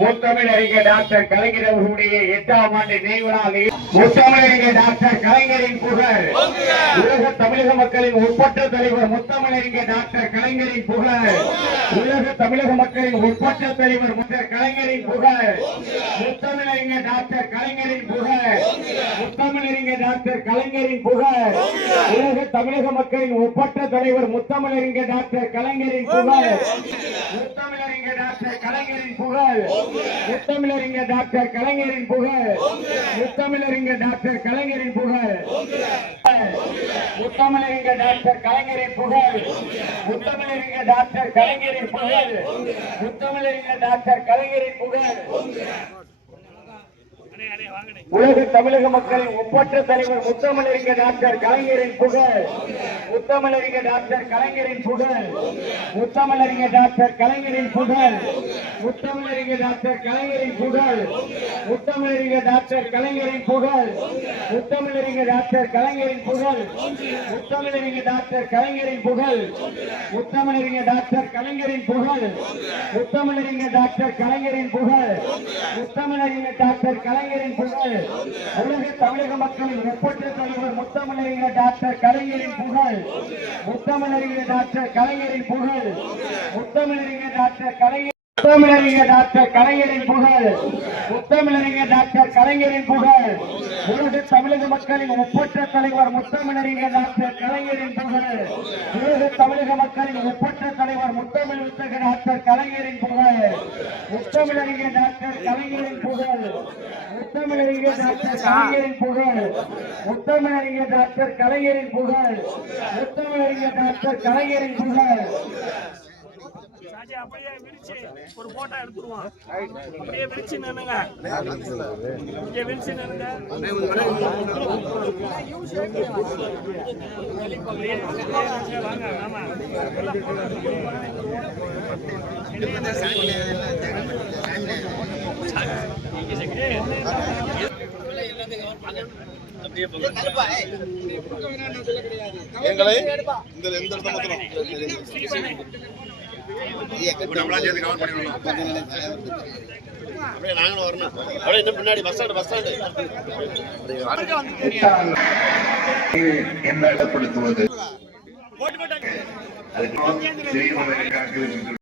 முத்தமிழறிஞர் டாக்டர் கலைஞர் அவர்களுடைய 8ஆம் ஆண்டு நினைவு நாளில் முத்தமிழறிஞர் டாக்டர் கலைஞரின் புகழ் உலக தமிழக மக்களின் ஒப்பற்ற தலைவர் முத்தமிழறிஞர் டாக்டர் கலைஞரின் புகழ் உலக தமிழக மக்களின் ஒப்பற்ற தலைவர் கலைஞரின் புகழ் முத்தமிழறிஞர் டாக்டர் கலைஞரின் புகழ் முத்தமிழறிஞர் டாக்டர் கலைஞரின் புகழ் உலக தமிழக மக்களின் ஒப்பற்ற தலைவர் முத்தமிழறிஞர் டாக்டர் கலைஞரின் புகழ் முத்தமிழறிஞர் டாக்டர் கலைஞரின் புகழ் முத்தமிழறிஞர் டாக்டர் கலைஞரின் புகழ் முத்தமிழறிஞர் டாக்டர் கலைஞரின் புகழ் முத்தமிழறிஞர் டாக்டர் கலைஞரின் புகழ் முத்தமிழறிஞர் டாக்டர் கலைஞரின் புகழ் முத்தமிழறிஞர் டாக்டர் கலைஞரின் புகழ் உலக தமிழக மக்களின் ஒப்பற்ற தலைவர் முத்தமிழறிஞர் டாக்டர் கலைஞரின் புகழ் முத்தமிழறிஞர் டாக்டர் கலைஞரின் புகழ் முத்தமிழறிஞர் டாக்டர் கலைஞரின் புகழ் முத்தமிழறிஞர் டாக்டர் கலைஞரின் புகழ் முத்தமிழறிஞர் டாக்டர் கலைஞரின் புகழ் முத்தமிழறிஞர் டாக்டர் கலைஞரின் புகழ் முத்தமிழறிஞர் டாக்டர் கலைஞரின் புகழ் முத்தமிழறிஞர் டாக்டர் கலைஞரின் புகழ் முத்தமிழறிஞர் டாக்டர் கலைஞரின் புகழ் முத்தமிழறிஞர் டாக்டர் கலைஞரின் புகழ் உலக தமிழக மக்களின் ஒப்பற்ற தலைவர் முத்தமிழறிஞர் டாக்டர் கலைஞரின் புகழ் முத்தமிழறிஞர் டாக்டர் கலைஞரின் புகழ் முத்தமிழறிஞர் டாக்டர் கலைஞர் முத்தமிழறிஞர் டாக்டர் கலைஞரின் புகழ் முத்தமிழறிஞர் டாக்டர் கலைஞரின் புகழ் உலக தமிழக மக்களின் ஒப்பற்ற தலைவர் முத்தமிழறிஞர் டாக்டர் கலைஞரின் புகழ் உலக தமிழக மக்களின் ஒப்பற்ற தலைவர் முத்தமிழ் வித்தக டாக்டர் கலைஞரின் புகழ் முத்தமிழறிஞர் டாக்டர் கலைஞரின் புகழ் முத்தமிழறிஞர் டாக்டர் கலைஞரின் புகழ் முத்தமிழறிஞர் டாக்டர் கலைஞரின் புகழ் முத்தமிழறிஞர் டாக்டர் கலைஞரின் புகழ் அப்படியே விரிச்சு ஒரு போட்டோ எடுத்துருவோம். அப்படியே விரிச்சு நின்னுங்க, இங்க விரிச்சு நின்னுங்க. வாங்க ஆமா எங்களை இந்த எந்த நம்மளா சேர்ந்து கவர் பண்ணிடணும். நாங்களும் வரணும். அப்படியே இன்னும் பின்னாடி பஸ் ஸ்டாண்டு என்ன ஏற்படுத்துவது